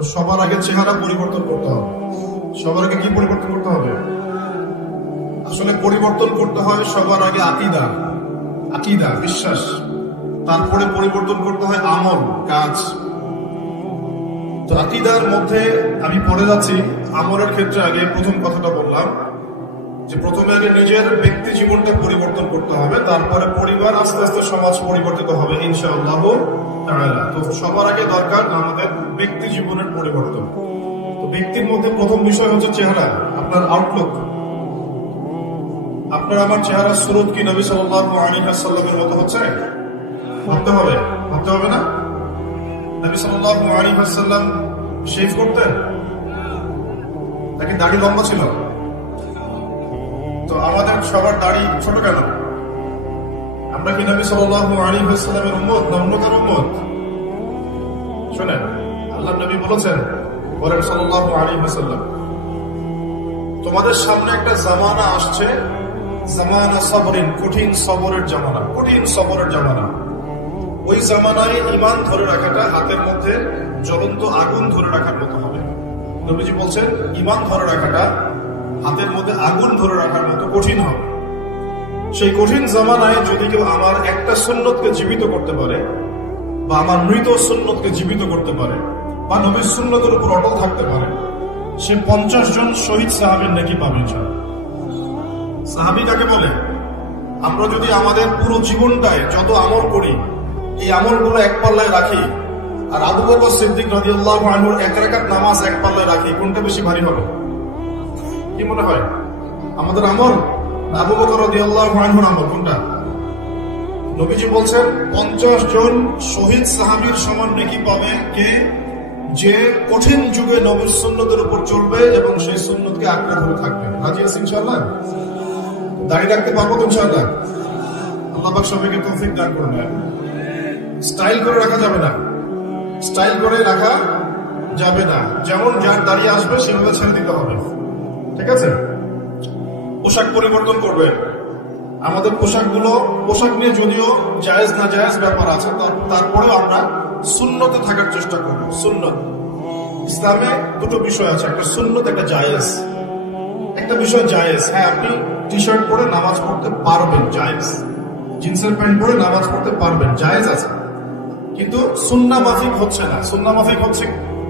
সবার আগে চেহারা পরিবর্তন করতে হবে। সবার আগে কি পরিবর্তন করতে হবে? আসলে পরিবর্তন করতে হয় সবার আগে আকিদা বিশ্বাস, তারপরে পরিবর্তন করতে হয় আমল কাজ। তো আকিদার মধ্যে আমি পড়ে যাচ্ছি, আমলের ক্ষেত্রে আগে প্রথম কথাটা বললাম যে প্রথমে আগে নিজের ব্যক্তি জীবনটা পরিবর্তন করতে হবে, তারপরে পরিবার, আস্তে আস্তে সমাজ পরিবর্তিত হবে ইনশাআল্লাহ তাআলা। তো সবার আগে দরকার আমাদের ব্যক্তি জীবনের পরিবর্তন। তো ব্যক্তির মধ্যে প্রথম বিষয় হচ্ছে চেহারা, আপনার আউটলুক। আপনার আমার চেহারা সুরত কি নবী সাল্লাল্লাহু আলাইহি ওয়াসাল্লামের মতো হচ্ছে? ভাবতে হবে না? নবী সাল্লাল্লাহু আলাইহি ওয়াসাল্লাম শেভ করতেন নাকি দাড়ি লম্বা ছিল? তো আমাদের সবার দাড়ি ছোট কেন? আমরা কি নবী সাল্লাল্লাহু আলাইহি ওয়াসাল্লামের উম্মত না অন্য কারো উম্মত? শুনেন, আল্লাহ নবী বলেছেন, বলেন সাল্লাল্লাহু আলাইহি ওয়াসাল্লাম, তোমাদের সামনে একটা জামানা আসছে, জামানা সবরিন, কঠিন সবরের জামানা। ওই জামানায় ঈমান ধরে রাখাটা হাতের মধ্যে জ্বলন্ত আগুন ধরে রাখার মতো হবে। নবীজি বলছেন ঈমান ধরে রাখাটা হাতের মধ্যে আগুন ধরে রাখার মতো কঠিন হবে। সেই কঠিন জামানায় যদি কেউ আমার একটা সুন্নতকে জীবিত করতে পারে, বা আমার মৃত সুন্নতকে জীবিত করতে পারে, বা নবীর সুন্নতের উপর অটল থাকতে পারে, সে 50 জন শহীদ সাহাবীর নেকি পাবে। সাহাবী কাকে বলে? আমরা যদি আমাদের পুরো জীবনটায় যত আমল করি, এই আমলগুলো এক পাল্লায় রাখি, আর আবু বকর সিদ্দিক রাদিয়াল্লাহু আনহুর এক রাকাত নামাজ এক পাল্লায় রাখি, কোনটা বেশি ভারী হবে? কি মনে হয়? আমাদের আমল আবু বকর রাদিয়াল্লাহু আনহুর আমল কোনটা? নবীজি বলছেন 50 জন শহীদ সাহাবীর সমান নেকি পাবে কে? যে কঠিন যুগে নবীর সুন্নতের উপর চলবে এবং সেই সুন্নতকে আঁকড়ে ধরে থাকবে। রাজি আছি ইনশাআল্লাহ? দাঁড়িয়ে রাখতে পারবো তো ইনশাআল্লাহ? আল্লাহ পাক সবাইকে তৌফিক দান করবেন। স্টাইল করে রাখা যাবে না, যেমন যার দাঁড়িয়ে আসবে সেভাবে ছেড়ে দিতে হবে, ঠিক আছে? পোশাক পরিবর্তন করবে। আমাদের পোশাক নিয়ে যদিও জায়েজ না জায়েজ ব্যাপার আছে, তারপরেও আমরা সুন্নতে থাকার চেষ্টা করব। সুন্নত ইসলামে দুটো বিষয় আছে, একটা সুন্নত, একটা জায়েজ। একটা বিষয় জায়েজ, হ্যাঁ আপনি টি শার্ট পরে নামাজ পড়তে পারবেন, জায়েজ। জিন্সের প্যান্ট পরে নামাজ পড়তে পারবেন, জায়েজ আছে। কিন্তু সুন্নাহ মাফিক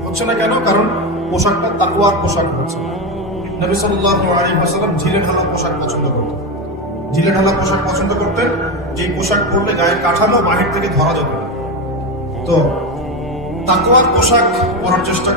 হচ্ছে না কেন? কারণ পোশাকটা তাকওয়ার পোশাক হচ্ছে না। নবী সাল্লাল্লাহু আলাইহি ওয়াসাল্লাম ঢিলেঢালা পোশাক পছন্দ করতেন, যে পোশাক পরলে গায়ের কাঠামো বাহির থেকে ধরা যেত। তো তাকওয়ার পোশাক পরার চেষ্টা